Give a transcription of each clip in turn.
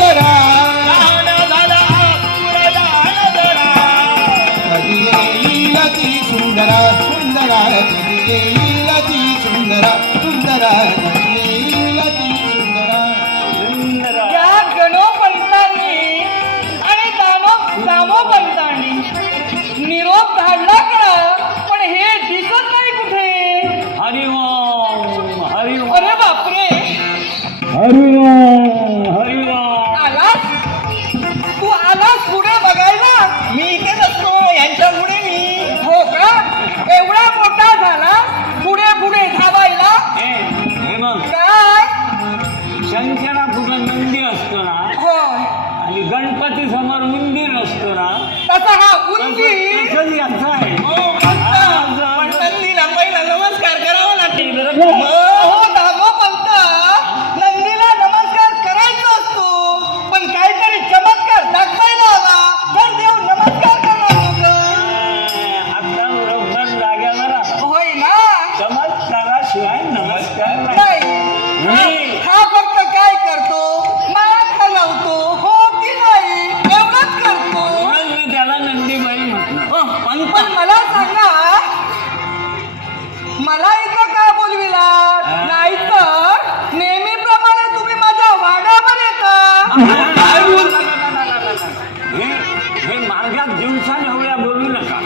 जरा झाला कधी येईल ती सुंदरा सुंदरा कधी येईल ती सुंदरा सुंदरा कधी येईल ती सुंदरा या गणोपंतांनी आणि दामोपंतांनी निरोप धाडला का पण हे दिसत नाही कुठे. हरिओम हरिओम अरे बापरे हरिओम हरिओम. आलास तू आलास पुढे बघायला. मी इथे नसतो यांच्यामुळे मी. हो का एवढा मोठा झाला पुढे पुढे धावायला. हे मग काय शंकरा कुठं नंदी असतो ना हो आणि गणपती समोर उंदीर असतो ना तसा हा उंदी तसंच याचं आहे. नंदीला पहिला नमस्कार करावा लागेल. बरोबर. हो दामोपंत नंदीला नमस्कार करायचा असतो पण काहीतरी चमत्कार दाखवायला हवा तर देव नमस्कार करणार होतं. आता बरोबर जाग्यावर आला. होय ना चमत्काराशिवाय नमस्कार नाही. नाही हा फक्त काय करतो मान हलवतो हो की नाही एवढंच करतो. म्हणून मी त्याला नंदीबाई म्हटलं. पण मला सांगा मला इथं का बोलविला नाही तर नेहमीप्रमाणे तुम्ही माझ्या वाड्यावर येता. हे मार्गात दिवसा ढवळ्या बोलू नका.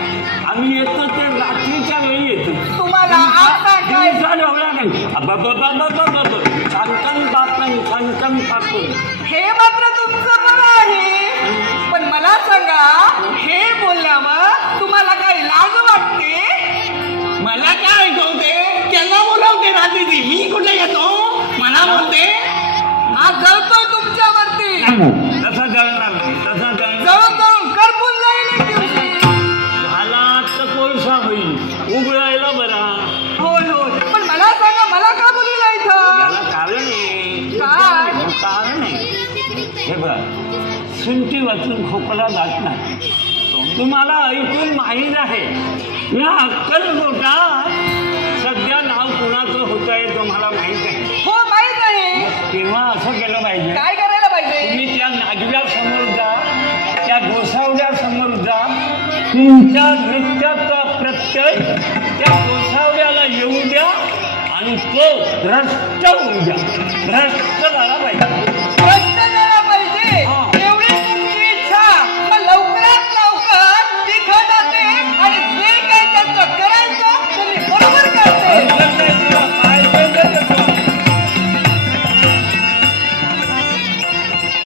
आम्ही येतो ते रात्रीच्या वेळी येतो. तुम्हाला आता काय दिवसा ढवळ्या नाही. छान पापून हे मात्र तुमचं बरं आहे पण मला सांगा हे बोलल्यावर तुम्हाला काही लाज वाटते. मला काय ऐकवते त्यांना बोलवते रात्री मी कुठे येतो मला बोलते. हा जळतोय तुमच्यावरती. तसा जळणार नाही. तसा जळणार जळून जळून करपून जाईल एक दिवशी. आला तर कोळसा होईल उघडायला बरा. होय होय पण मला सांगा मला का बोलवलं इथं. याला कारण आहे. काय? कारण आहे हे बघ सुंटी वाचून खोकला जात नाही. तुम्हाला ऐकून माहीत आहे या अक्कलकोटात सध्या नाव कुणाचं होत आहे तुम्हाला माहीत आहे. हो माहित आहे. तेव्हा असं केलं पाहिजे काय करायला पाहिजे. तुम्ही त्या नागव्या समोर जा त्या गोसावड्या समोर जा तुमच्या नृत्याचा प्रत्यय त्या गोसावड्याला येऊ द्या आणि तो भ्रष्ट होऊ द्या. भ्रष्ट झाला पाहिजे.